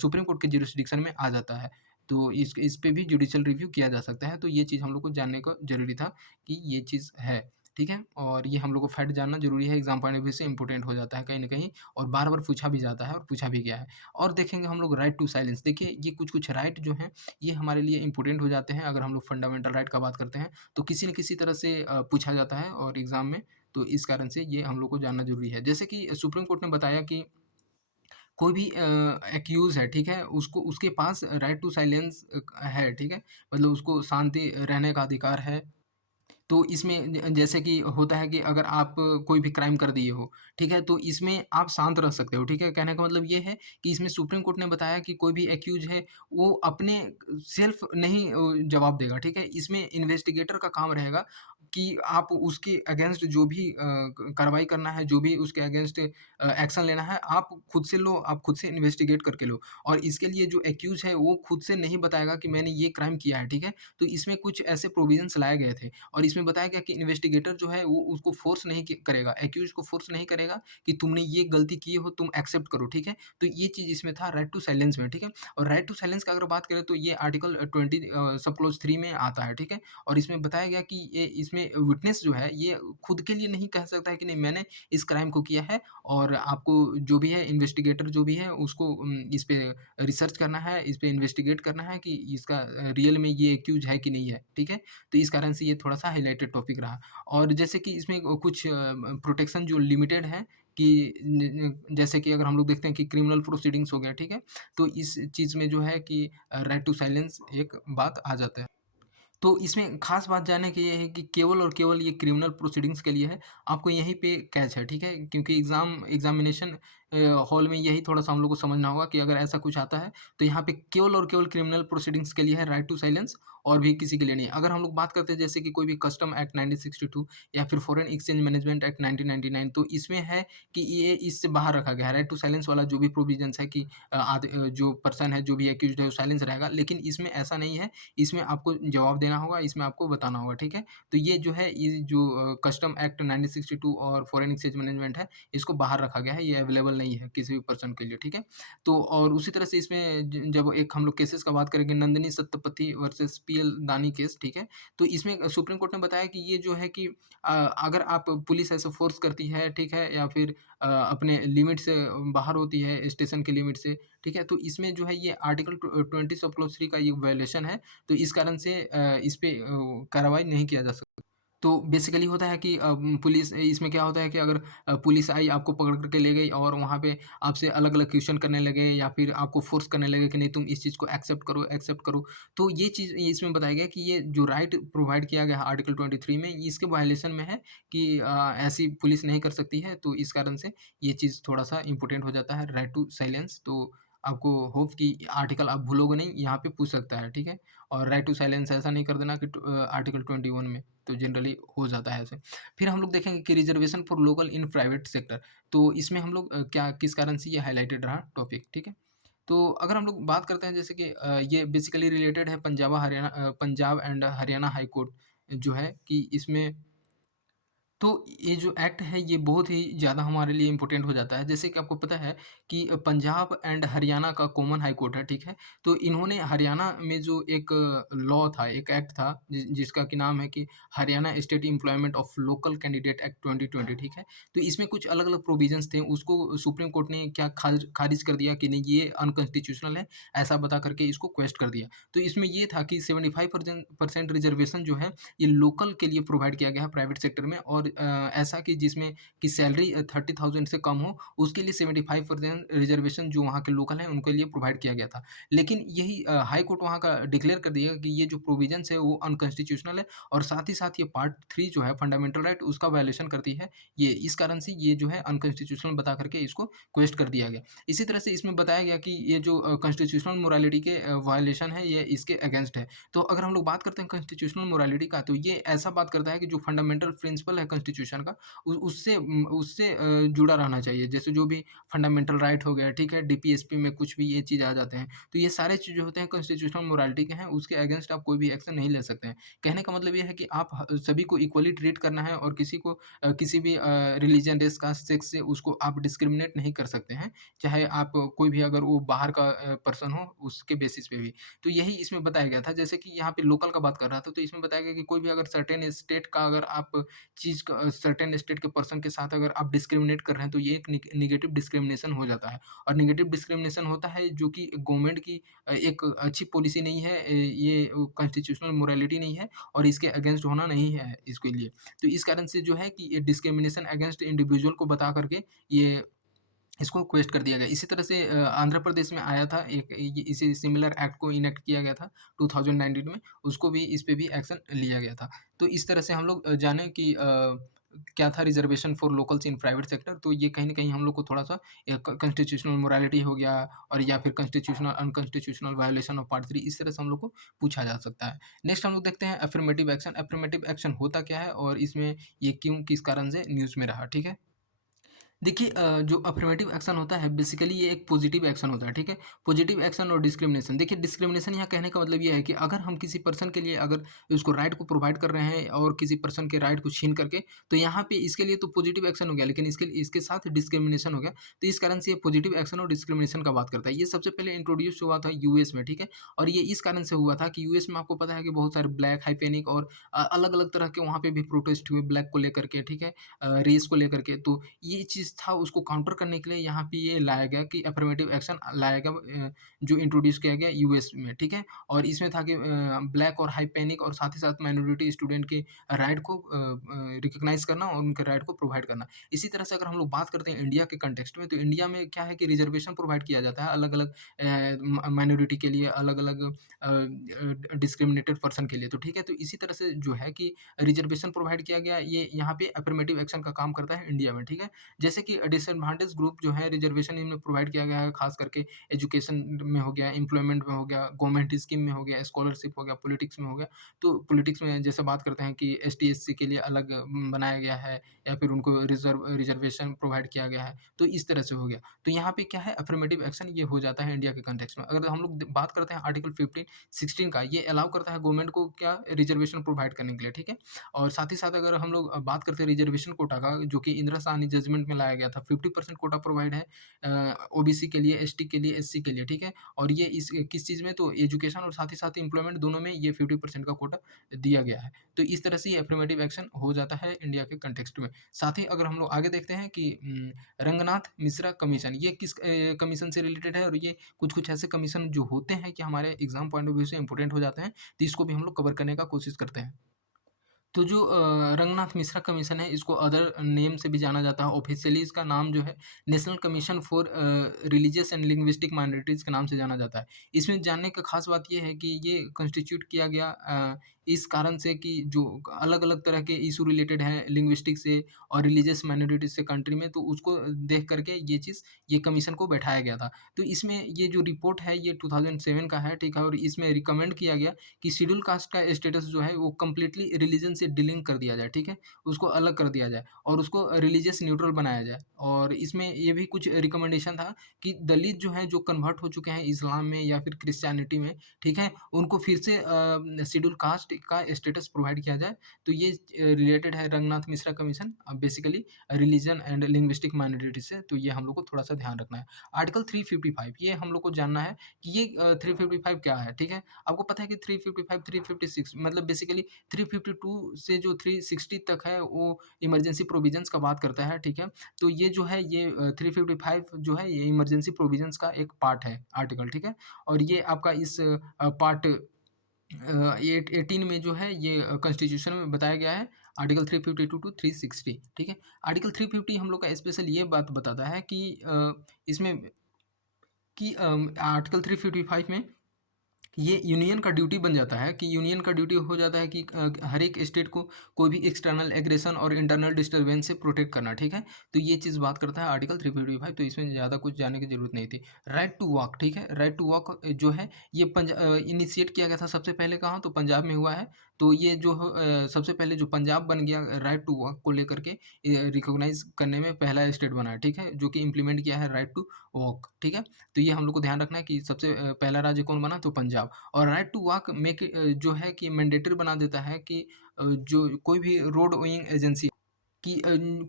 सुप्रीम कोर्ट के ज्यूरिसडिक्शन में आ जाता है। तो इस पे भी जुडिशियल रिव्यू किया जा सकता है, तो ये चीज़ हम लोग को जानने का ज़रूरी था कि ये चीज़ है, ठीक है? और ये हम लोग को फैक्ट जानना ज़रूरी है, एग्ज़ाम पॉइंट ऑफ व्यू से इम्पोर्टेंट हो जाता है कहीं न कहीं, और बार-बार पूछा भी जाता है और पूछा भी गया है। और देखेंगे हम लोग राइट टू साइलेंस, देखिए ये कुछ-कुछ राइट जो हैं, ये हमारे लिए इम्पोर्टेंट हो जाते हैं, अगर हम लोग फंडामेंटल राइट का बात करते हैं, तो किसी न किसी तरह से पूछा जाता है और एग्ज़ाम में, तो इस कारण से ये हम लोग को जानना ज़रूरी है। जैसे कि सुप्रीम कोर्ट ने बताया कि कोई भी एक्यूज़ है, ठीक है? उसको उसके पास राइट टू साइलेंस है, ठीक है? मतलब उसको शांति रहने का अधिकार है। तो इसमें जैसे कि होता है कि अगर आप कोई भी क्राइम कर दिए हो, ठीक है? तो इसमें आप शांत रह सकते हो, ठीक है? कहने का मतलब ये है कि इसमें सुप्रीम कोर्ट ने बताया कि कोई भी एक्यूज़ है, वो अपने सेल्फ नहीं जवाब देगा, ठीक है? इसमें इन्वेस्टिगेटर का काम रहेगा कि आप उसके अगेंस्ट जो भी कार्रवाई करना है, जो भी उसके अगेंस्ट एक्शन लेना है, आप खुद से लो, आप खुद से इन्वेस्टिगेट करके लो, और इसके लिए जो एक्यूज़ है, वो खुद से नहीं बताएगा कि मैंने ये क्राइम किया है, ठीक है? तो इसमें कुछ ऐसे प्रोविज़न्स लाए गए थे। और इसमें बताया गया कि इन्वेस्टिगेटर जो है वो उसको फ़ोर्स नहीं करेगा, एक्यूज़ को फ़ोर्स नहीं करेगा कि तुमने ये गलती की हो, तुम एक्सेप्ट करो, ठीक है? तो ये चीज़ इसमें था राइट टू साइलेंस में, ठीक है? और राइट टू साइलेंस का अगर बात करें, तो ये आर्टिकल 20 सब क्लॉज़ 3 में आता है, ठीक है? और इसमें बताया गया कि ये इसमें इसमें विटनेस जो है ये खुद के लिए नहीं कह सकता है कि नहीं मैंने इस क्राइम को किया है और आपको जो भी है इन्वेस्टिगेटर जो भी है उसको इस पे रिसर्च करना है, इस पे इन्वेस्टिगेट करना है कि इसका रियल में ये एक्यूज़ है कि नहीं है, ठीक है? तो इस कारण से ये थोड़ा-सा हाइलाइटेड टॉपिक रहा और जैसे कि इसमें कुछ प्रोटेक्शन जो लिमिटेड है कि जैसे कि अगर हम लोग देखते हैं कि क्रिमिनल प्रोसीडिंग्स हो गया, ठीक है? तो इस चीज़ में जो है कि राइट टू साइलेंस एक बात आ जाता है। तो इसमें ख़ास बात जानने की ये है कि केवल और केवल ये क्रिमिनल प्रोसीडिंग्स के लिए है, आपको यहीं पे कैच है, ठीक है? क्योंकि एग्ज़ामिनेशन हॉल में यही थोड़ा-सा हम लोग को समझना होगा कि अगर ऐसा कुछ आता है, तो यहाँ पे केवल और केवल क्रिमिनल प्रोसीडिंग्स के लिए है राइट टू साइलेंस और भी किसी के लिए नहीं। अगर हम लोग बात करते हैं जैसे कि कोई भी कस्टम एक्ट 1962 या फिर फॉरेन एक्सचेंज मैनेजमेंट एक्ट 1999 तो इसमें है कि ये इससे बाहर रखा गया है, राइट टू साइलेंस वाला जो भी प्रोविज़न्स है कि जो पर्सन है, जो भी एक्यूज़्ड है, वो साइलेंस रहेगा। लेकिन इसमें ऐसा नहीं है, इसमें आपको जवाब देना होगा, इसमें आपको बताना होगा, ठीक है? तो ये जो है, ये जो कस्टम एक्ट 1962 और फॉरेन एक्सचेंज मैनेजमेंट है, इसको बाहर रखा गया है, ये अवेलेबल नहीं है किसी भी पर्सन के लिए, ठीक है? तो और उसी तरह से इसमें जब एक हम लोग केसेस का बात करेंगे नंदिनी सत्तपथी वर्सेस पीएल दानी केस, ठीक है? तो इसमें सुप्रीम कोर्ट ने बताया कि ये जो है कि अगर आप पुलिस ऐसे फ़ोर्स करती है, ठीक है? या फिर अपने लिमिट से बाहर होती है, स्टेशन के लिमिट से, ठीक है? तो इसमें जो है ये आर्टिकल 20 सब क्लॉज़ 3 का ये वायलेशन है, तो इस कारण से इस पे कार्रवाई नहीं किया जा सकता। तो बेसिकली होता है कि पुलिस इसमें क्या होता है कि अगर पुलिस आई आपको पकड़ कर के ले गई और वहाँ पे आपसे अलग-अलग क्वेश्चन करने लगे या फिर आपको फ़ोर्स करने लगे कि नहीं तुम इस चीज़ को एक्सेप्ट करो। तो ये चीज़ इसमें बताया गया कि ये जो राइट प्रोवाइड किया गया है आर्टिकल 23 में इसके वायलेशन में है कि ऐसी पुलिस नहीं कर सकती है। तो इस कारण से ये चीज़ थोड़ा-सा इम्पोर्टेंट हो जाता है राइट टू साइलेंस। तो आपको होप कि आर्टिकल आप भूलोगे नहीं, यहाँ पे पूछ सकता है, ठीक है? और राइट टू साइलेंस ऐसा नहीं कर देना कि आर्टिकल 21 में, तो जनरली हो जाता है ऐसे। फिर हम लोग देखेंगे कि reservation for local in private sector, तो इसमें हम लोग क्या किस कारण से ये हाइलाइटेड रहा टॉपिक, ठीक है? तो अगर हम लोग बात करते हैं जैसे कि ये बेसिकली रिलेटेड है Punjab and Haryana high court जो है कि इसमें तो ये जो एक्ट है ये बहुत ही ज़्यादा हमारे लिए इम्पोर्टेंट हो जाता है। जैसे कि आपको पता है कि पंजाब एंड हरियाणा का कॉमन हाई कोर्ट है, ठीक है? तो इन्होंने हरियाणा में जो एक लॉ था, एक एक्ट था जिसका कि नाम है कि Haryana state employment of local candidate act 2020, ठीक है? तो इसमें कुछ अलग-अलग प्रोविज़न्स थे, उसको सुप्रीम कोर्ट ने क्या खारिज कर दिया कि नहीं ये अनकॉन्स्टिट्यूशनल है, ऐसा बता कर के इसको क्वेश्चन कर दिया। तो इसमें ये था कि 75% रिज़र्वेशन जो है ये लोकल के लिए प्रोवाइड किया गया है प्राइवेट सेक्टर में और ऐसा कि जिसमें कि सैलरी 30,000 से कम हो, उसके लिए 75% रिज़र्वेशन जो वहाँ के लोकल हैं, उनके लिए प्रोवाइड किया गया था। लेकिन यही हाई कोर्ट वहाँ का डिक्लेयर कर दिया कि ये जो प्रोविज़न्स है, वो अनकॉन्स्टिट्यूशनल है और साथ ही साथ ये पार्ट 3 जो है फंडामेंटल राइट, उसका वायलेशन करती है। ये इस कारण से ये जो है अनकॉन्स्टिट्यूशनल बता कर के इसको क्वेश्चन कर दिया गया। इसी तरह से इसमें बताया गया कि ये जो कॉन्स्टिट्यूशनल मोरालिटी के वायलेशन है, ये इसके अगेंस्ट है। तो अगर हम लोग बात करते हैं कॉन्स्टिट्यूशनल मोरालिटी का, तो ये ऐसा बात करता है कि जो फंडामेंटल प्रिंसिपल है कॉन्स्टिट्यूशन का, उससे जुड़ा रहना चाहिए। जैसे जो भी फंडामेंटल राइट हो गया, ठीक है? डीपीएसपी में कुछ भी ये चीज़ आ जाते हैं। तो ये सारे चीज़ जो होते हैं कॉन्स्टिट्यूशनल मोरालिटी के हैं, उसके अगेंस्ट आप कोई भी एक्शन नहीं ले सकते हैं। कहने का मतलब ये है कि आप सभी को इक्वली ट्रीट करना है और किसी को किसी भी रिलीजन, रेस, कास्ट, सेक्स से उसको आप डिस्क्रिमिनेट नहीं कर सकते हैं। चाहे आप कोई भी अगर वो बाहर का पर्सन हो, उसके बेसिस पे भी। तो यही इसमें बताया गया था। जैसे कि यहाँ पे लोकल का बात कर रहा था, तो इसमें बताया गया कि कोई भी अगर सर्टेन स्टेट का अगर आप चीज़ का सर्टेन स्टेट के पर्सन के साथ अगर आप डिस्क्रिमिनेट कर रहे हैं, तो ये एक नेगेटिव डिस्क्रिमिनेशन हो जाता है। और नेगेटिव डिस्क्रिमिनेशन होता है जो कि गवर्नमेंट की एक अच्छी पॉलिसी नहीं है। ये कॉन्स्टिट्यूशनल मोरालिटी नहीं है और इसके अगेंस्ट होना नहीं है इसके लिए। तो इस कारण से जो है कि ये डिस्क्रिमिनेशन अगेंस्ट इंडिविजुअल को बता कर के ये इसको क्वेश्चन कर दिया गया। इसी तरह से आंध्र प्रदेश में आया था एक इसी सिमिलर एक्ट को इनैक्ट किया गया था 2019 में, उसको भी इस पे भी एक्शन लिया गया था। तो इस तरह से हम लोग जाने कि क्या था reservation for locals in private sector, तो ये कहीं न कहीं हम लोग को थोड़ा-सा कॉन्स्टिट्यूशनल मोरालिटी हो गया और या फिर constitutional unconstitutional violation of part 3 इस तरह से हम लोग को पूछा जा सकता है। नेक्स्ट हम लोग देखते हैं अफ़र्मेटिव एक्शन। अफ़र्मेटिव एक्शन होता क्या है और इसमें ये क्यों किस कारण से न्यूज़ में रहा, ठीक है? देखिए जो अफ़र्मेटिव एक्शन होता है बेसिकली ये एक पॉजिटिव एक्शन होता है, ठीक है? पॉजिटिव एक्शन और डिस्क्रिमिनेशन देखिए डिस्क्रिमिनेशन यहाँ कहने का मतलब ये है कि अगर हम किसी पर्सन के लिए अगर उसको राइट को प्रोवाइड कर रहे हैं और किसी पर्सन के राइट को छीन करके, तो यहाँ पे इसके लिए तो पॉजिटिव एक्शन हो गया, लेकिन इसके साथ डिस्क्रिमिनेशन हो गया। तो इस कारण से ये पॉजिटिव एक्शन और डिस्क्रिमिनेशन का बात करता है। ये सबसे पहले इंट्रोड्यूस हुआ था यूएस में, ठीक है? और ये इस कारण से हुआ था कि यूएस में आपको पता है कि बहुत सारे ब्लैक, हाइस्पैनिक और अलग-अलग तरह के वहाँ पे भी प्रोटेस्ट हुए ब्लैक को लेकर के, ठीक है? रेस को लेकर के। तो ये चीज़ था उसको काउंटर करने के लिए यहाँ पे ये लाया गया कि अफ़र्मेटिव एक्शन लाया गया जो इंट्रोड्यूस किया गया यूएस में, ठीक है? और इसमें था कि ब्लैक और हाइस्पैनिक और साथ ही साथ माइनॉरिटी स्टूडेंट के राइट को रिकॉग्नाइज़ करना और उनके राइट को प्रोवाइड करना। इसी तरह से अगर हम लोग बात करते हैं इंडिया के कॉन्टेक्स्ट में, तो इंडिया में क्या है कि रिज़र्वेशन प्रोवाइड किया जाता है अलग-अलग माइनॉरिटी के लिए, अलग-अलग डिस्क्रिमिनेटेड पर्सन के लिए, तो ठीक है? तो इसी तरह से जो है कि रिज़र्वेशन प्रोवाइड किया गया, ये यहाँ पे अफ़र्मेटिव एक्शन का काम करता है इंडिया में, ठीक है? जैसे कि डिसएडवांटेज ग्रुप जो है रिज़र्वेशन इनमें प्रोवाइड किया गया है, ख़ास करके एजुकेशन में हो गया, एम्प्लॉयमेंट में हो गया, गवर्नमेंट स्कीम में हो गया, स्कॉलरशिप हो गया, पॉलिटिक्स में हो गया। तो पॉलिटिक्स में जैसे बात करते हैं कि एसटी, एससी के लिए अलग बनाया गया है या फिर उनको रिज़र्वेशन प्रोवाइड किया गया है, तो इस तरह से हो गया। तो यहाँ पे क्या है अफ़र्मेटिव एक्शन ये हो जाता है इंडिया के कॉन्टेक्स्ट में। अगर हम लोग द बात करते हैं आर्टिकल 15, 16 का, ये अलाउ करता है गवर्नमेंट को क्या रिज़र्वेशन प्रोवाइड करने के लिए, ठीक है? और साथ ही साथ अगर हम लोग बात करते हैं रिज़र्वेशन कोटा का, जो कि इंदिरा साहनी जजमेंट में लाया गया था, 50% कोटा प्रोवाइड है ओबीसी के लिए, एसटी के लिए, एससी के लिए, ठीक है? और ये इस किस चीज़ में, तो एजुकेशन और साथ ही साथ एम्प्लॉयमेंट दोनों में ये 50% का कोटा दिया गया है। तो इस तरह से ये अफ़र्मेटिव एक्शन हो जाता है इंडिया के कॉन्टेक्स्ट में। साथ ही अगर हम लोग आगे देखते हैं कि रंगनाथ मिश्रा कमीशन, ये किस कमीशन से रिलेटेड है, और ये कुछ-कुछ ऐसे कमीशन जो होते हैं कि हमारे एग्ज़ाम पॉइंट ऑफ व्यू से इम्पोर्टेंट हो जाते हैं, तो इसको भी हम लोग कवर करने का कोशिश करते हैं। तो जो रंगनाथ मिश्रा कमीशन है, इसको अदर नेम से भी जाना जाता है। ऑफ़िशियली इसका नाम जो है national commission for religious and linguistic minorities के नाम से जाना जाता है। इसमें जानने का ख़ास बात ये है कि ये कंस्टिट्यूट किया गया इस कारण से कि जो अलग-अलग तरह के इश्यू रिलेटेड हैं लिंग्विस्टिक से और रिलीजियस माइनॉरिटीज़ से कंट्री में, तो उसको देख कर के ये कमीशन को बैठाया गया था। तो इसमें ये जो रिपोर्ट है ये 2007 का है, ठीक है? और इसमें रिकमेंड किया गया कि शेड्यूल कास्ट का स्टेटस जो है वो कंप्लीटली रिलीजन से डीलिंक कर दिया जाए, ठीक है? उसको अलग कर दिया जाए और उसको रिलीजियस न्यूट्रल बनाया जाए। और इसमें ये भी कुछ रिकमेंडेशन था कि दलित जो हैं, जो कन्वर्ट हो चुके हैं इस्लाम में या फिर क्रिश्चियनिटी में, ठीक है? उनको फिर से शेड्यूल कास्ट का स्टेटस प्रोवाइड किया जाए। तो ये रिलेटेड है Ranganath Mishra commission basically religion and linguistic minority से, तो ये हम लोग को थोड़ा-सा ध्यान रखना है। आर्टिकल 355 ये हम लोग को जानना है कि ये 355 क्या है, ठीक है? आपको पता है कि 355, 356 मतलब बेसिकली 352 से जो 360 तक है वो इमरजेंसी प्रोविजंस का बात करता है, ठीक है? तो ये जो है ये 355 जो है ये इमरजेंसी प्रोविजंस का एक पार्ट है आर्टिकल, ठीक है? और ये आपका इस पार्ट 18 में जो है ये कॉन्स्टिट्यूशन में बताया गया है आर्टिकल 352 टू 360, ठीक है? आर्टिकल 350 हम लोग का स्पेशल ये बात बताता है कि इसमें कि आर्टिकल 355 में ये यूनियन का ड्यूटी बन जाता है कि यूनियन का ड्यूटी हो जाता है कि हर एक स्टेट को कोई भी एक्सटर्नल एग्रेशन और इंटरनल डिस्टर्बेंस से प्रोटेक्ट करना, ठीक है? तो ये चीज़ बात करता है आर्टिकल 355, तो इसमें ज़्यादा कुछ जानने की ज़रूरत नहीं थी। राइट टू वॉक, ठीक है? राइट टू वॉक जो है ये इनिशिएट किया गया था सबसे पहले कहाँ? तो पंजाब में हुआ है। तो ये जो सबसे पहले जो पंजाब बन गया राइट टू वॉक को लेकर के रिकॉग्नाइज़ करने में पहला स्टेट बना है, ठीक है? जो कि इम्प्लीमेंट किया है राइट टू वॉक, ठीक है? तो ये हम लोग को ध्यान रखना है कि सबसे पहला राज्य कौन बना? तो पंजाब। और राइट टू वॉक जो है कि मैंडेटरी बना देता है कि जो कोई भी रोड गोइंग एजेंसी कि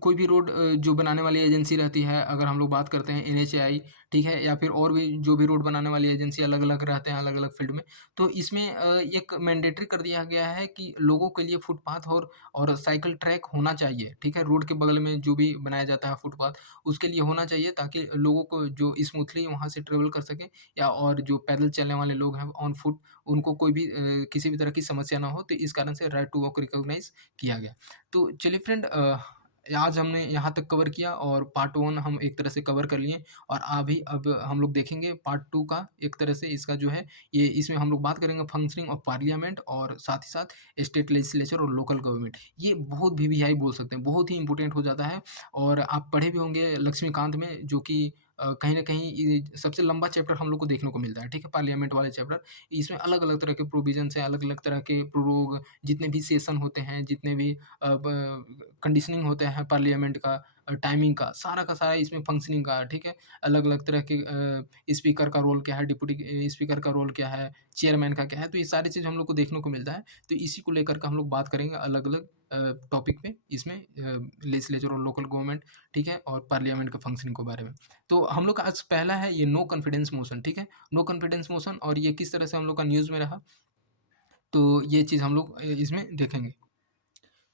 कोई भी रोड जो बनाने वाली एजेंसी रहती है, अगर हम लोग बात करते हैं एनएचएआई, ठीक है? या फिर और भी जो भी रोड बनाने वाली एजेंसी अलग-अलग रहते हैं, अलग-अलग फ़ील्ड में। तो इसमें एक मैंडेटरी कर दिया गया है कि लोगों के लिए फुटपाथ और साइकिल ट्रैक होना चाहिए, ठीक है? रोड के बगल में जो भी बनाया जाता है फुटपाथ, उसके लिए होना चाहिए ताकि लोगों को जो स्मूथली वहाँ से ट्रैवल कर सकें, या और जो पैदल चलने वाले लोग हैं ऑन फुट, उनको कोई भी किसी भी तरह की समस्या ना हो, तो इस कारण से राइट टू वॉक रिकॉग्नाइज़ किया गया। तो चलिए फ्रेंड आज हमने यहाँ तक कवर किया और पार्ट 1 हम एक तरह से कवर कर लिए, और अभी अब हम लोग देखेंगे पार्ट 2 का, एक तरह से इसका जो है ये इसमें हम लोग बात करेंगे फंक्शनिंग ऑफ पार्लियामेंट और साथ ही साथ स्टेट लेजिस्लेचर और लोकल गवर्नमेंट। ये बहुत वीवीआई बोल सकते हैं, बहुत ही इंपॉर्टेंट हो जाता है। और आप पढ़े भी होंगे लक्ष्मीकांत में, जो कि कहीं न कहीं ये सबसे लंबा चैप्टर हम लोग को देखने को मिलता है, ठीक है? पार्लियामेंट वाले चैप्टर। इसमें अलग-अलग तरह के प्रोविज़न्स हैं, अलग-अलग तरह के प्रोरोग, जितने भी सेशन होते हैं, जितने भी ब कंडीशनिंग होते हैं पार्लियामेंट का, टाइमिंग का सारा इसमें फंक्शनिंग का, ठीक है? अलग-अलग तरह के स्पीकर का रोल क्या है, डिप्टी स्पीकर का रोल क्या है, चेयरमैन का क्या है, तो ये सारी चीज़ हम लोग को देखने को मिलता है। तो इसी को लेकर के हम लोग बात करेंगे अलग-अलग टॉपिक पे इसमें लेजिस्लेचर और लोकल गवर्नमेंट, ठीक है? और पार्लियामेंट का फंक्शनिंग के बारे में। तो हम लोग का आज पहला है ये नो कॉन्फिडेंस मोशन, ठीक है? नो कॉन्फिडेंस मोशन और ये किस तरह से हम लोग का न्यूज़ में रहा, तो ये चीज़ हम लोग इसमें देखेंगे।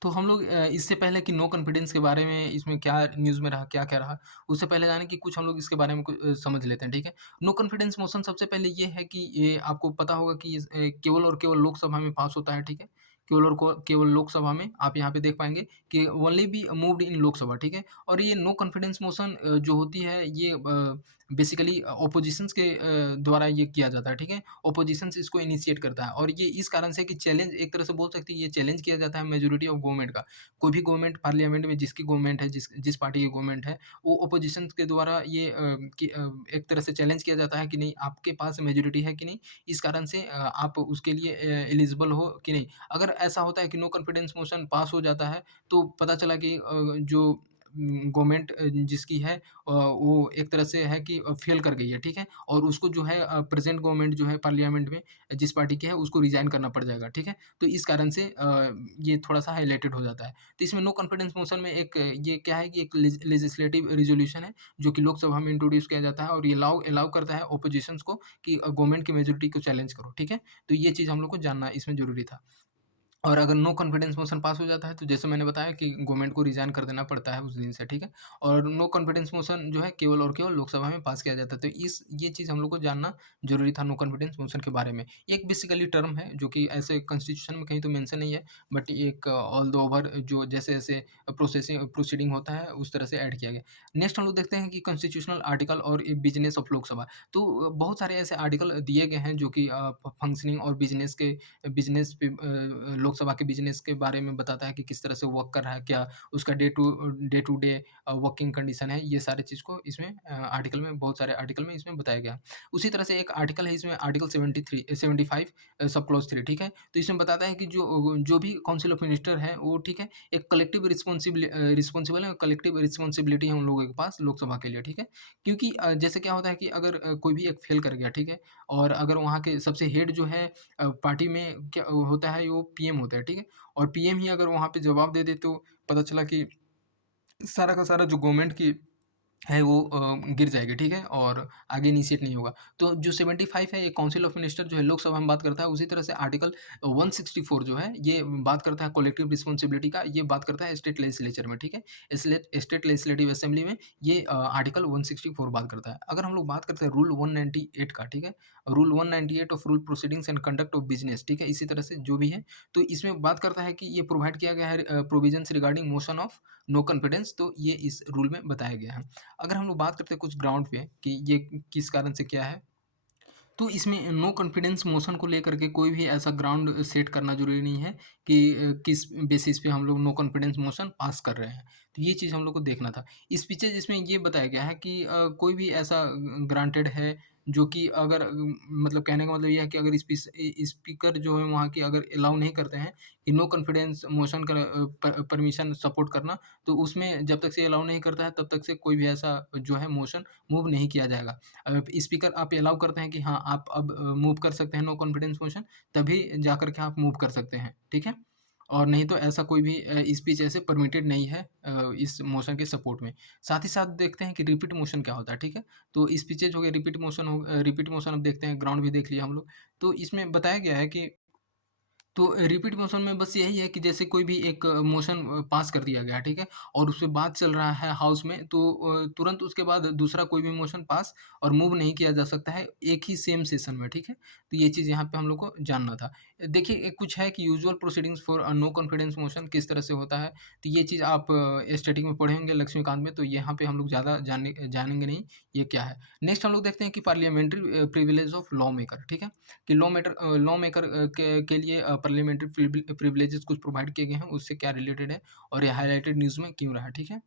तो हम लोग इससे पहले कि नो कॉन्फिडेंस के बारे में इसमें क्या न्यूज़ में रहा, क्या-क्या रहा, उससे पहले जाने कि कुछ हम लोग इसके बारे में समझ लेते हैं, ठीक है? नो कॉन्फिडेंस मोशन सबसे पहले ये है कि ये आपको पता होगा कि केवल और केवल लोकसभा में पास होता है, ठीक है? केवल लोकसभा में आप यहाँ पे देख पाएँगे कि only be moved in Lok Sabha, ठीक है? और ये नो कॉन्फिडेंस मोशन जो होती है ये बेसिकली ऑपोजिशंस के द्वारा ये किया जाता है, ठीक है? ऑपोजिशंस इसको इनिशिएट करता है और ये इस कारण से कि चैलेंज एक तरह से बोल सकते हैं ये चैलेंज किया जाता है मेजॉरिटी ऑफ गवर्नमेंट का। कोई भी गवर्नमेंट पार्लियामेंट में जिसकी गवर्नमेंट है, जिस पार्टी की गवर्नमेंट है, वो ऑपोजिशन के द्वारा ये एक तरह से चैलेंज किया जाता है कि नहीं आपके पास मेजॉरिटी है कि नहीं, इस कारण से आप उसके लिए एलिजिबल हो कि नहीं। अगर ऐसा होता है कि नो कॉन्फिडेंस मोशन पास हो जाता है, तो पता चला कि जो गवर्नमेंट जिसकी है वो एक तरह से है कि फेल कर गई है, ठीक है? और उसको जो है प्रेज़ेंट गवर्नमेंट जो है पार्लियामेंट में जिस पार्टी की है उसको रिज़ाइन करना पड़ जाएगा, ठीक है? तो इस कारण से ये थोड़ा-सा हाइलाइटेड हो जाता है। तो इसमें नो कॉन्फिडेंस मोशन में एक ये क्या है कि एक लेजिस्लेटिव रिज़ॉल्यूशन है, जो कि लोकसभा में इंट्रोड्यूस किया जाता है और ये अलाउ करता है ऑपोजिशंस को कि गवर्नमेंट की मेजॉरिटी को चैलेंज करो, ठीक है? तो ये चीज़ हम लोग को जानना इसमें ज़रूरी था। और अगर नो कॉन्फिडेंस मोशन पास हो जाता है, तो जैसे मैंने बताया कि गवर्नमेंट को रिज़ाइन कर देना पड़ता है उस दिन से, ठीक है? और नो कॉन्फिडेंस मोशन जो है केवल और केवल लोकसभा में पास किया जाता है। तो ये चीज़ हम लोग को जानना ज़रूरी था नो कॉन्फिडेंस मोशन के बारे में। एक बेसिकली टर्म है जो कि ऐसे कॉन्स्टिट्यूशन में कहीं तो मेंशन नहीं है, बट एक ऑल द ओवर जो जैसे-जैसे प्रोसीडिंग होता है, उस तरह से ऐड किया गया। नेक्स्ट हम लोग देखते हैं कि कॉन्स्टिट्यूशनल आर्टिकल और बिज़नेस ऑफ लोकसभा। तो बहुत सारे ऐसे आर्टिकल दिए गए हैं जो कि फंक्शनिंग और बिज़नेस पे लोकसभा के बिज़नेस के बारे में बताता है कि किस तरह से वर्क कर रहा है, क्या उसका day to day working condition है, ये सारी चीज़ को इसमें आर्टिकल में बहुत सारे आर्टिकल में इसमें बताया गया है। उसी तरह से एक आर्टिकल है इसमें आर्टिकल 75 सब क्लॉज़ 3 ठीक है? तो इसमें बताता है कि जो भी काउंसिल ऑफ मिनिस्टर है वो ठीक है, एक कलेक्टिव रिस्पॉन्सिबल है, कलेक्टिव रिस्पॉन्सिबिलिटी है उन लोगों के पास लोकसभा के लिए, ठीक है? क्योंकि जैसे क्या होता है कि अगर कोई भी एक फेल कर गया, ठीक है? और अगर वहाँ के सबसे हेड जो है पार्टी में क्या होता है वो पीएम होता है, ठीक है? और पीएम ही अगर वहाँ पे जवाब दे दे तो पता चला कि सारा का सारा जो गवर्नमेंट की है वो गिर जाएगी, ठीक है? और आगे इनिशिएट नहीं होगा। तो जो 75 है ये काउंसिल ऑफ मिनिस्टर जो है लोकसभा में बात करता है, उसी तरह से आर्टिकल 164 जो है ये बात करता है कलेक्टिव रिस्पॉन्सिबिलिटी का, ये बात करता है स्टेट लेजिस्लेचर में, ठीक है? स्टेट लेजिस्लेटिव असेंबली में ये आर्टिकल 164 बात करता है। अगर हम लोग बात करते हैं रूल 198 का, ठीक है? Rule 198 of rule proceedings and conduct of business, ठीक है? इसी तरह से जो भी है, तो इसमें बात करता है कि ये प्रोवाइड किया गया है provisions regarding motion of no confidence, तो ये इस रूल में बताया गया है। अगर हम लोग बात करते हैं कुछ ग्राउंड पे कि ये किस कारण से क्या है, तो इसमें नो कॉन्फिडेंस मोशन को लेकर के कोई भी ऐसा ग्राउंड सेट करना ज़रूरी नहीं है कि किस बेसिस पे हम लोग नो कॉन्फिडेंस मोशन पास कर रहे हैं। तो ये चीज़ हम लोग को देखना था। इस पीछे जिसमें ये बताया गया है कि कोई भी ऐसा ग्रांटेड है जो कि अगर मतलब कहने का मतलब ये है कि अगर स्पीकर जो है वहाँ के अगर अलाउ नहीं करते हैं कि नो कॉन्फिडेंस मोशन का परमिशन सपोर्ट करना, तो उसमें जब तक से अलाउ नहीं करता है तब तक से कोई भी ऐसा जो है मोशन मूव नहीं किया जाएगा। स्पीकर आप अलाउ करते हैं कि हाँ, आप अब मूव कर सकते हैं नो कॉन्फिडेंस मोशन, तभी जाकर के आप मूव कर सकते हैं, ठीक है? और नहीं तो ऐसा कोई भी स्पीच ऐसे परमिटेड नहीं है इस मोशन के सपोर्ट में। साथ ही साथ देखते हैं कि रिपीट मोशन क्या होता है, ठीक है? तो स्पीचेज़ हो गए, रिपीट मोशन अब देखते हैं, ग्राउंड भी देख लिया हम लोग। तो इसमें बताया गया है कि तो रिपीट मोशन में बस यही है कि जैसे कोई भी एक मोशन पास कर दिया गया, ठीक है? और उसपे बात चल रहा है हाउस में तो तुरंत उसके बाद दूसरा कोई भी मोशन पास और मूव नहीं किया जा सकता है, एक ही सेम सेशन में, ठीक है? तो ये चीज़ यहाँ पे हम लोग को जानना था। देखिए कुछ है कि usual proceedings for no confidence motion किस तरह से होता है, तो ये चीज़ आप स्टैटिक में पढ़े होंगे लक्ष्मीकांत में, तो यहाँ पे हम लोग ज़्यादा जानेंगे नहीं, ये क्या है। नेक्स्ट हम लोग देखते हैं कि parliamentary privilege of law maker, ठीक है? कि लॉ मेकर के लिए पार्लियामेंट्री प्रिविलेजेस कुछ प्रोवाइड किए गए हैं, उससे क्या रिलेटेड है और ये हाइलाइटेड न्यूज़ में क्यों रहा, ठीक है?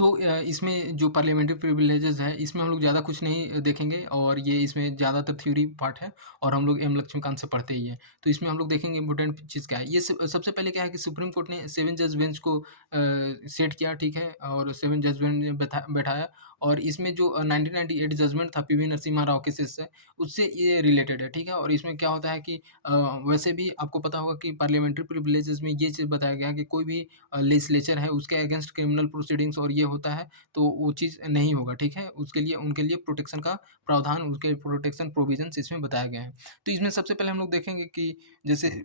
तो इसमें जो पार्लियामेंट्री प्रिविलेजेस है, इसमें हम लोग ज़्यादा कुछ नहीं देखेंगे और ये इसमें ज़्यादातर थ्योरी पार्ट है और हम लोग एम लक्ष्मीकांत से पढ़ते ही हैं। तो इसमें हम लोग देखेंगे इम्पोर्टेंट चीज़ क्या है। ये सबसे पहले क्या है कि सुप्रीम कोर्ट ने 7 जज बेंच को सेट किया, ठीक है? और 7 जज बेंच ने बैठाया और इसमें जो 1998 जजमेंट था पीवी नरसिम्हा राव केसेस से, उससे ये रिलेटेड है, ठीक है? और इसमें क्या होता है कि वैसे भी आपको पता होगा कि पार्लियामेंट्री प्रिविलेजेस में ये चीज़ बताया गया है कि कोई भी लेजिस्लेचर है उसके अगेंस्ट क्रिमिनल प्रोसीडिंग्स और ये होता है, तो वो चीज़ नहीं होगा, ठीक है? उसके लिए उनके लिए प्रोटेक्शन का प्रावधान, उसके प्रोटेक्शन प्रोविज़न्स इसमें बताए गए हैं। तो इसमें सबसे पहले हम लोग देखेंगे कि जैसे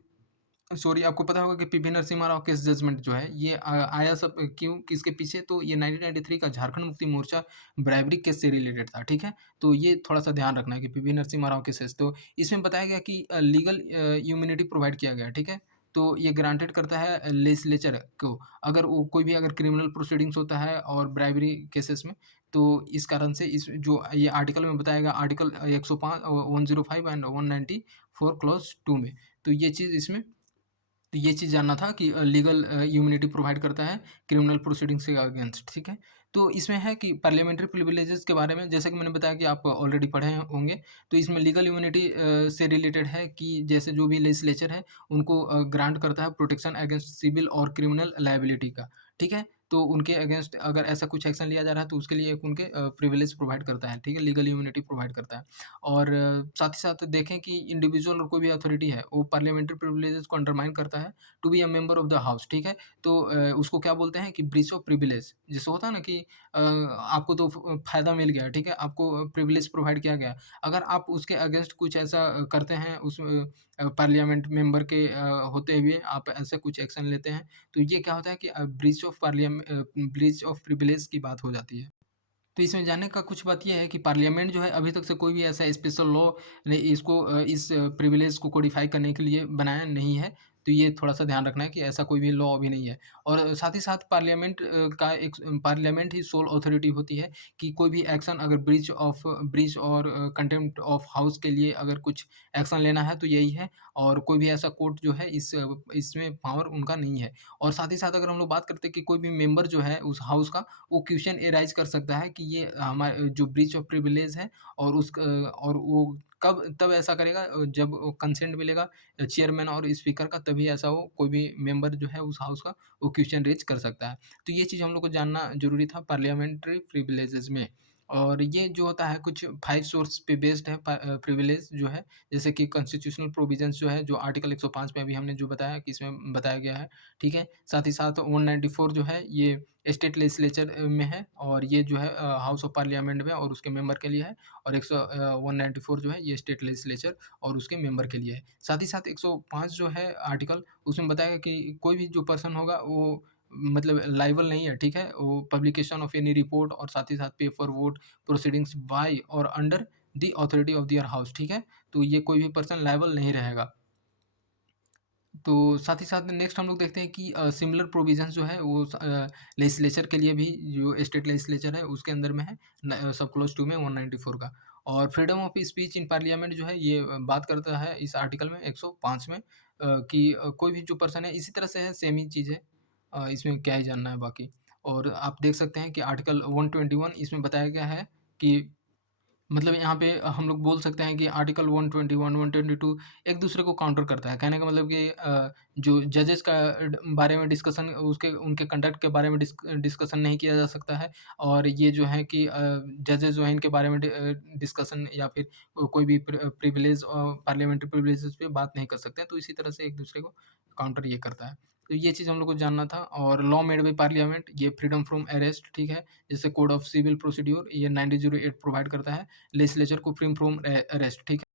सॉरी आपको पता होगा कि पीवी नरसिम्हा राव केस जजमेंट जो है ये आया सब क्यों किसके पीछे तो ये 1993 का झारखंड मुक्ति मोर्चा ब्राइबरी केस से रिलेटेड था, ठीक है? तो ये थोड़ा-सा ध्यान रखना है कि पीवी नरसिम्हा राव केसेस तो इसमें बताया गया कि लीगल इम्यूनिटी प्रोवाइड किया गया है, ठीक है? तो ये ग्रांटेड करता है लेजिस्लेचर को अगर वो कोई भी अगर क्रिमिनल प्रोसीडिंग्स होता है और ब्राइबरी केसेस में, तो इस कारण से इस जो ये आर्टिकल में बताया गया आर्टिकल 105 105 एंड 194 क्लॉज़ 2 में। तो ये चीज़ इसमें तो ये चीज़ जानना था कि लीगल इम्यूनिटी प्रोवाइड करता है क्रिमिनल प्रोसीडिंग्स के अगेंस्ट, ठीक है? तो इसमें है कि पार्लियामेंट्री प्रिविलेजेस के बारे में जैसा कि मैंने बताया कि आप ऑलरेडी पढ़े हैं होंगे, तो इसमें लीगल इम्यूनिटी से रिलेटेड है कि जैसे जो भी लेजिस्लेचर है, उनको ग्रांट करता है प्रोटेक्शन अगेंस्ट सिविल और क्रिमिनल लायबिलिटी का, ठीक है? तो उनके अगेंस्ट अगर ऐसा कुछ एक्शन लिया जा रहा है, तो उसके लिए एक उनके प्रिविलेज प्रोवाइड करता है, ठीक है? लीगल इम्यूनिटी प्रोवाइड करता है। और साथ ही साथ देखें कि इंडिविजुअल और कोई भी अथॉरिटी है, वो पार्लियामेंट्री प्रिविलेजेस को अंडरमाइन करता है to be a member of the house, ठीक है? तो उसको क्या बोलते हैं कि ब्रीच ऑफ प्रिविलेज जैसे होता है ना कि आपको तो फ़ायदा मिल गया, ठीक है? आपको प्रिविलेज प्रोवाइड किया गया। अगर आप उसके अगेंस्ट कुछ ऐसा करते हैं उस पार्लियामेंट मेंबर के होते हुए आप ऐसा कुछ एक्शन लेते हैं, तो ये क्या होता है कि ब्रीच ऑफ प्रिविलेज की बात हो जाती है। तो इसमें जानने का कुछ बात ये है कि पार्लियामेंट जो है अभी तक से कोई भी ऐसा स्पेशल लॉ ने इसको इस प्रिविलेज को कोडिफ़ाई करने के लिए बनाया नहीं है। तो ये थोड़ा-सा ध्यान रखना है कि ऐसा कोई भी लॉ अभी नहीं है। और साथ ही साथ पार्लियामेंट ही सोल अथॉरिटी होती है कि कोई भी एक्शन अगर ब्रीच और कंटेम्प्ट ऑफ हाउस के लिए अगर कुछ एक्शन लेना है तो यही है और कोई भी ऐसा कोर्ट जो है इसमें पावर उनका नहीं है। और साथ ही साथ अगर हम लोग बात करते हैं कि कोई भी मेंबर जो है उस हाउस का वो क्वेश्चन एराइज़ कर सकता है कि ये जो ब्रीच ऑफ प्रिविलेज है और और वो कब तब ऐसा करेगा जब कंसेंट मिलेगा चेयरमैन और स्पीकर का तभी ऐसा वो कोई भी मेंबर जो है उस हाउस का वो क्वेश्चन रेज़ कर सकता है। तो ये चीज़ हम लोग को जानना ज़रूरी था पार्लियामेंट्री प्रिविलेजेस में। और ये जो होता है कुछ 5 सोर्स पे बेस्ड है प्रिविलेज जो है जैसे कि कॉन्स्टिट्यूशनल प्रोविजंस जो है जो आर्टिकल 105 में अभी हमने जो बताया कि इसमें बताया गया है, ठीक है? साथ ही साथ 194 जो है ये स्टेट लेजिस्लेचर में है और ये जो है हाउस ऑफ पार्लियामेंट में और उसके मेंबर के लिए है और 194 जो है ये स्टेट लेजिस्लेचर और उसके मेंबर के लिए है। साथ ही साथ 105 जो है आर्टिकल उसमें बताया गया कि कोई भी जो पर्सन होगा वो मतलब लायबल नहीं है, ठीक है? वो पब्लिकेशन ऑफ एनी रिपोर्ट और साथ ही साथ पेपर वोट प्रोसीडिंग्स बाय और under the authority of their house, ठीक है? तो ये कोई भी पर्सन लायबल नहीं रहेगा। तो साथ ही साथ नेक्स्ट हम लोग देखते हैं कि सिमिलर प्रोविज़न्स जो है वो लेजिस्लेचर के लिए भी जो स्टेट लेजिस्लेचर है उसके अंदर में है सब क्लॉज़ 2 में 194 का। और freedom of speech in parliament जो है ये बात करता है इस आर्टिकल में 105 में कि कोई भी जो पर्सन है इसी तरह से है सेम ही चीज़ है। इसमें क्या ही जानना है बाकी। और आप देख सकते हैं कि आर्टिकल 121 इसमें बताया गया है कि मतलब यहाँ पे हम लोग बोल सकते हैं कि आर्टिकल 121, 122 एक दूसरे को काउंटर करता है। कहने का मतलब कि जो जजेस का बारे में डिस्कशन उसके उनके कंडक्ट के बारे में डिस्कशन नहीं किया जा सकता है और ये जो है कि जजेस जो हैं इनके बारे में डिस्कशन या फिर कोई भी प्रिविलेज पार्लियामेंट्री प्रिविलेजेस पे बात नहीं कर सकते हैं। तो इसी तरह से एक दूसरे को काउंटर ये करता है। तो ये चीज़ हम लोग को जानना था और लॉ मेड बाय पार्लियामेंट ये फ्रीडम फ्रॉम अरेस्ट, ठीक है? जैसे कोड ऑफ सिविल प्रोसीड्यूर ये 1908 प्रोवाइड करता है लेजिस्लेचर को फ्री फ्रॉम अरेस्ट, ठीक है?